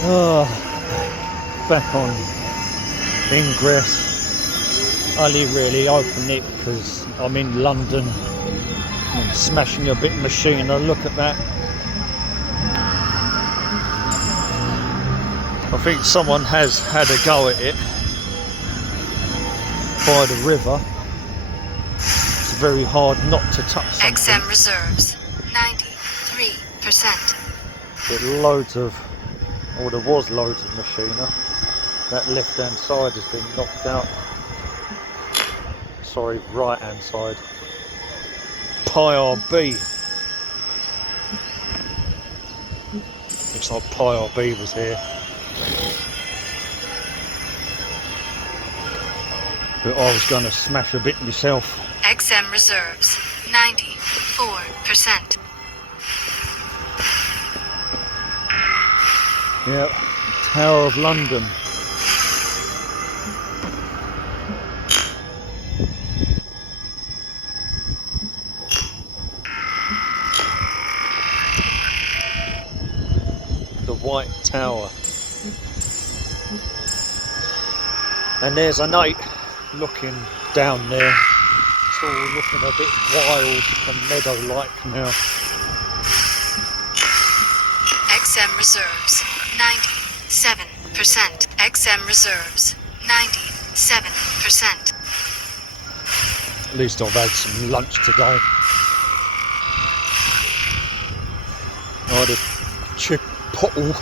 Oh, back on Ingress. Only really open it because I'm in London. I'm smashing a bit of Machina. Look at that. I think someone has had a go at it by the river. It's very hard not to touch something. XM reserves 93%. But loads of, or there was loads of Machina. That left hand side has been knocked out. Sorry, right hand side. Pyarb RES. Looks like Pyarb RES was here. But I was going to smash a bit myself. XM reserves 94%. Yep, Tower of London. The White Tower. And there's a Nate looking down there. It's all looking a bit wild and meadow-like now. XM reserves 97%. XM reserves 97%. At least I've had some lunch today. I had a chip pottle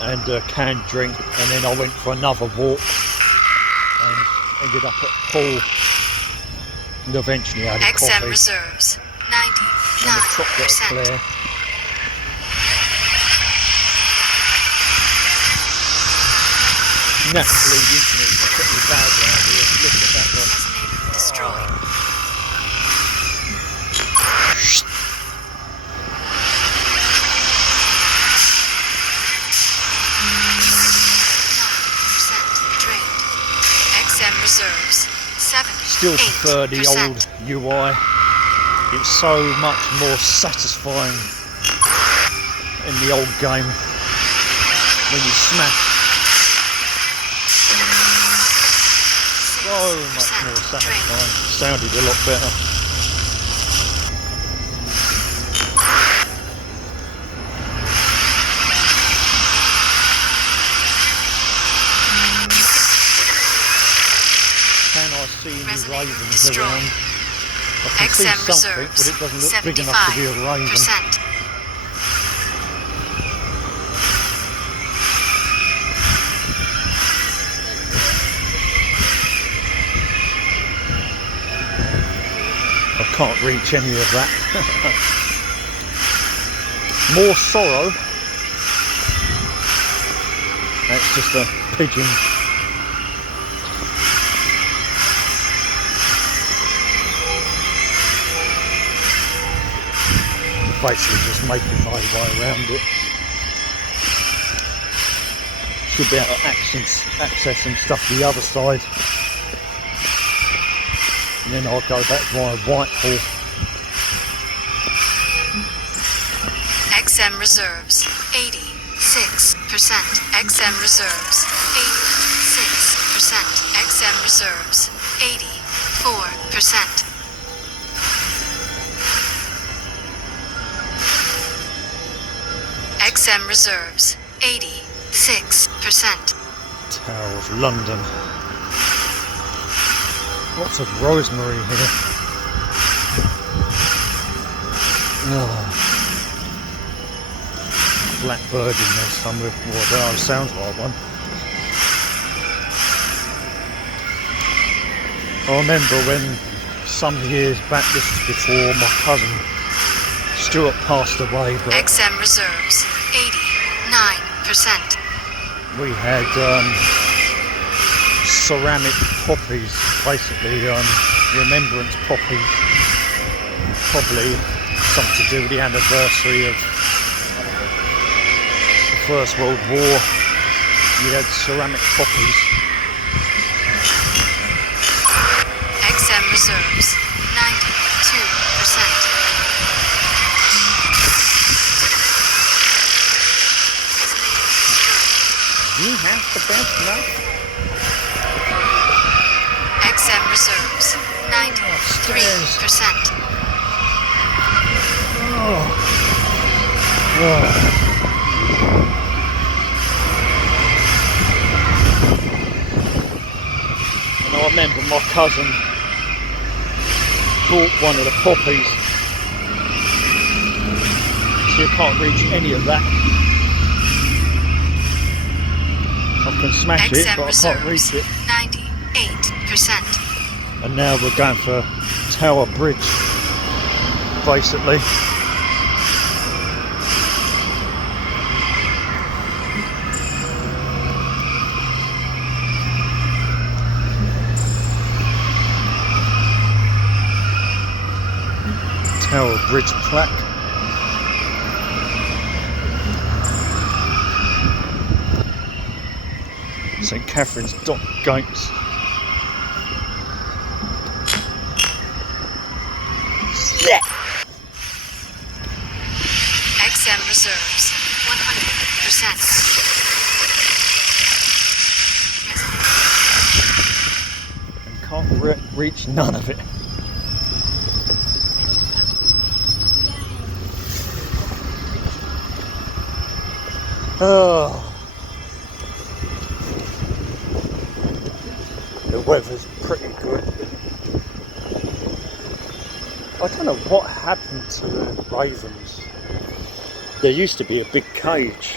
and a canned drink, and then I went for another walk and ended up at the pool and eventually had a XM coffee reserves and a chocolate 99%. eclair. Naturally the internet is pretty bad around here. Look at that one. Resonator destroyed. Reserves 7. Still prefer the old UI. It's so much more satisfying in the old game when you smash. So much more satisfying. Sounded a lot better. Can I see any ravens around? I can see something, but it doesn't look big enough to be a raven. I can't reach any of that. More sorrow. That's just a pigeon. Basically just making my way around it. Should be able to access some stuff the other side. And then I'll go back via Whitehall. XM reserves 86%. XM reserves 86%. XM reserves 84%. XM reserves 86%. Tower of London. Lots of rosemary here. Oh. Blackbird in there somewhere. Well, that sounds like one. I remember when some years back, this was before my cousin Stuart passed away, but XM reserves 89%. we had ceramic poppies, basically remembrance poppies, probably something to do with the anniversary of the First World War. We had ceramic poppies. XM reserves 92%. has the best luck. XM reserves 93%. And I remember my cousin bought one of the poppies. So you can't reach any of that. I can smash it, but I can't reach it. 98%. And now we're going for Tower Bridge, basically. Tower Bridge plaque. St Catherine's Dock Gates. XM reserves 100%. And can't reach none of it. Oh, the weather's pretty good. I don't know what happened to the ravens. There used to be a big cage.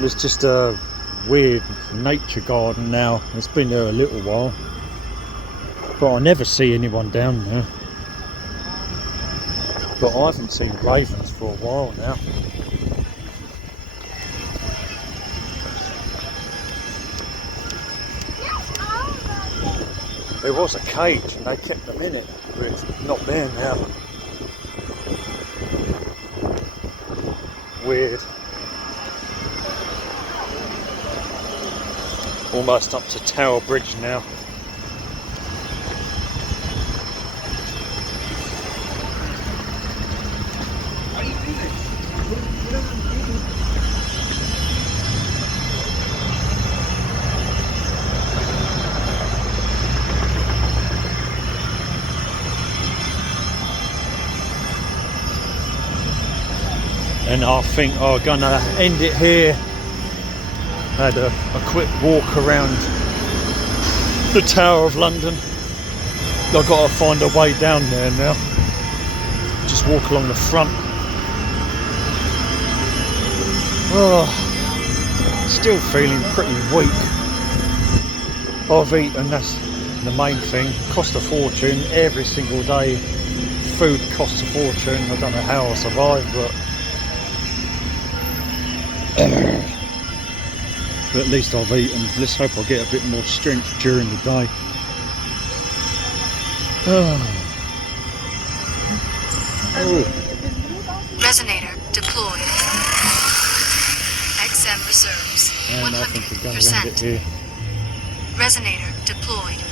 There's just a weird nature garden now. It's been there a little while, but I never see anyone down there. But I haven't seen ravens for a while now. There was a cage and they kept them in it, but it's not there now. Weird. Almost up to Tower Bridge now. And I think I'm gonna end it here. Had a quick walk around the Tower of London. I've got to find a way down there now. Just walk along the front. Oh, still feeling pretty weak. I've eaten, that's the main thing. Cost a fortune every single day. Food costs a fortune. I don't know how I survive, but at least I've eaten. Let's hope I get a bit more strength during the day. Oh. Resonator deployed. XM reserves And I think we're going to end it 100%. here. Resonator deployed.